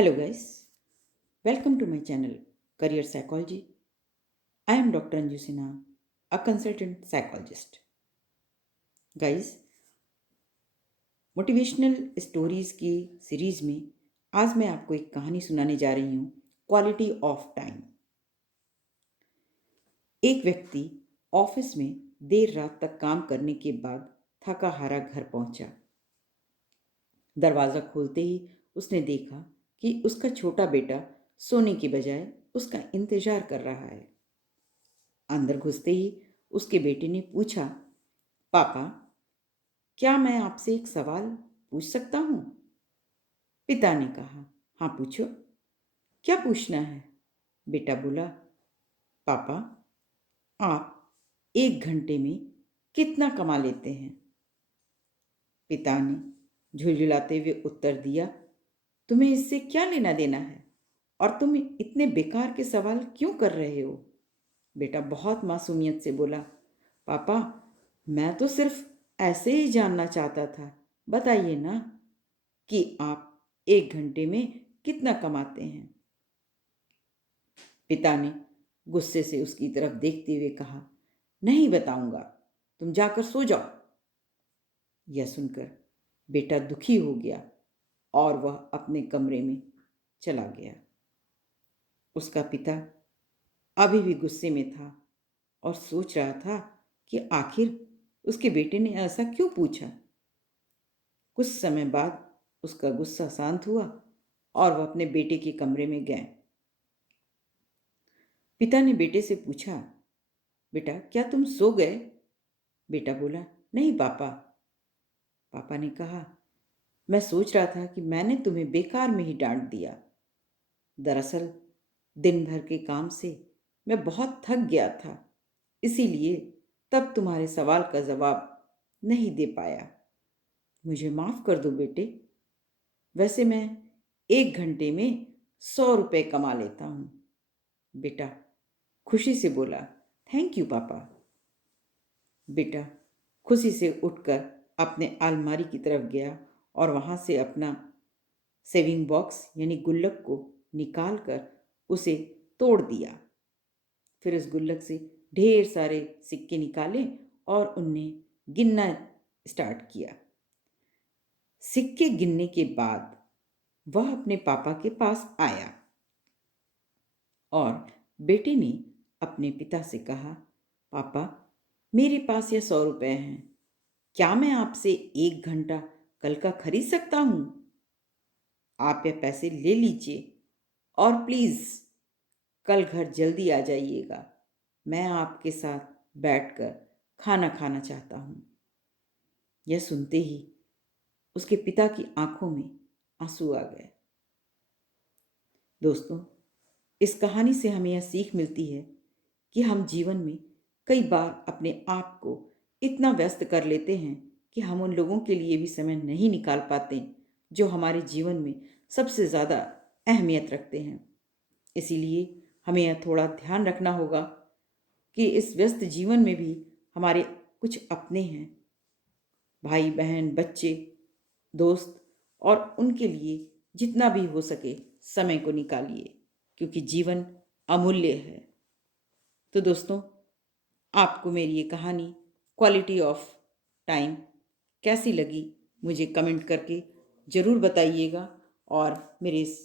Hello, guys. Welcome to my channel, Career Psychology. I am Dr. Anju Sinha, a consultant psychologist. Guys, motivational stories की series में आज मैं आपको एक कहानी सुनाने जा रही हूँ, क्वालिटी ऑफ टाइम। एक व्यक्ति ऑफिस में देर रात तक काम करने के बाद थका हारा घर पहुंचा। दरवाज़ा खोलते ही उसने देखा कि उसका छोटा बेटा सोने के बजाय उसका इंतजार कर रहा है। अंदर घुसते ही उसके बेटे ने पूछा, पापा, क्या मैं आपसे एक सवाल पूछ सकता हूँ? पिता ने कहा, हाँ पूछो, क्या पूछना है? बेटा बोला, पापा, आप 1 घंटे में कितना कमा लेते हैं? पिता ने झुलझुलाते हुए उत्तर दिया, तुम्हें इससे क्या लेना देना है और तुम इतने बेकार के सवाल क्यों कर रहे हो? बेटा बहुत मासूमियत से बोला, पापा, मैं तो सिर्फ ऐसे ही जानना चाहता था। बताइए ना कि आप 1 घंटे में कितना कमाते हैं? पिता ने गुस्से से उसकी तरफ देखते हुए कहा, नहीं बताऊंगा, तुम जाकर सो जाओ। यह सुनकर बेटा दुखी हो गया और वह अपने कमरे में चला गया। उसका पिता अभी भी गुस्से में था और सोच रहा था कि आखिर उसके बेटे ने ऐसा क्यों पूछा। कुछ समय बाद उसका गुस्सा शांत हुआ और वह अपने बेटे के कमरे में गए। पिता ने बेटे से पूछा, बेटा क्या तुम सो गए? बेटा बोला, नहीं पापा। पापा ने कहा, मैं सोच रहा था कि मैंने तुम्हें बेकार में ही डांट दिया। दरअसल दिन भर के काम से मैं बहुत थक गया था, इसीलिए तब तुम्हारे सवाल का जवाब नहीं दे पाया। मुझे माफ कर दो बेटे। वैसे मैं 1 घंटे में 100 रुपये कमा लेता हूँ। बेटा खुशी से बोला, थैंक यू पापा। बेटा खुशी से उठकर अपने अलमारी की तरफ गया और वहाँ से अपना सेविंग बॉक्स यानी गुल्लक को निकाल कर उसे तोड़ दिया। फिर उस गुल्लक से ढेर सारे सिक्के निकाले और उन्हें गिनना स्टार्ट किया। सिक्के गिनने के बाद वह अपने पापा के पास आया और बेटे ने अपने पिता से कहा, पापा, मेरे पास यह 100 रुपये हैं, क्या मैं आपसे 1 घंटा कल का खरीद सकता हूँ? आप यह पैसे ले लीजिए और प्लीज़ कल घर जल्दी आ जाइएगा। मैं आपके साथ बैठकर खाना खाना चाहता हूँ। यह सुनते ही उसके पिता की आंखों में आंसू आ गए। दोस्तों, इस कहानी से हमें यह सीख मिलती है कि हम जीवन में कई बार अपने आप को इतना व्यस्त कर लेते हैं कि हम उन लोगों के लिए भी समय नहीं निकाल पाते जो हमारे जीवन में सबसे ज़्यादा अहमियत रखते हैं। इसीलिए हमें यह थोड़ा ध्यान रखना होगा कि इस व्यस्त जीवन में भी हमारे कुछ अपने हैं, भाई बहन, बच्चे, दोस्त, और उनके लिए जितना भी हो सके समय को निकालिए, क्योंकि जीवन अमूल्य है। तो दोस्तों, आपको मेरी ये कहानी क्वालिटी ऑफ टाइम कैसी लगी मुझे कमेंट करके ज़रूर बताइएगा और मेरे इस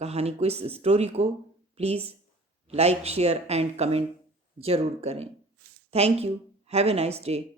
कहानी को, इस स्टोरी को please like, share and comment ज़रूर करें। Thank you. Have a nice day.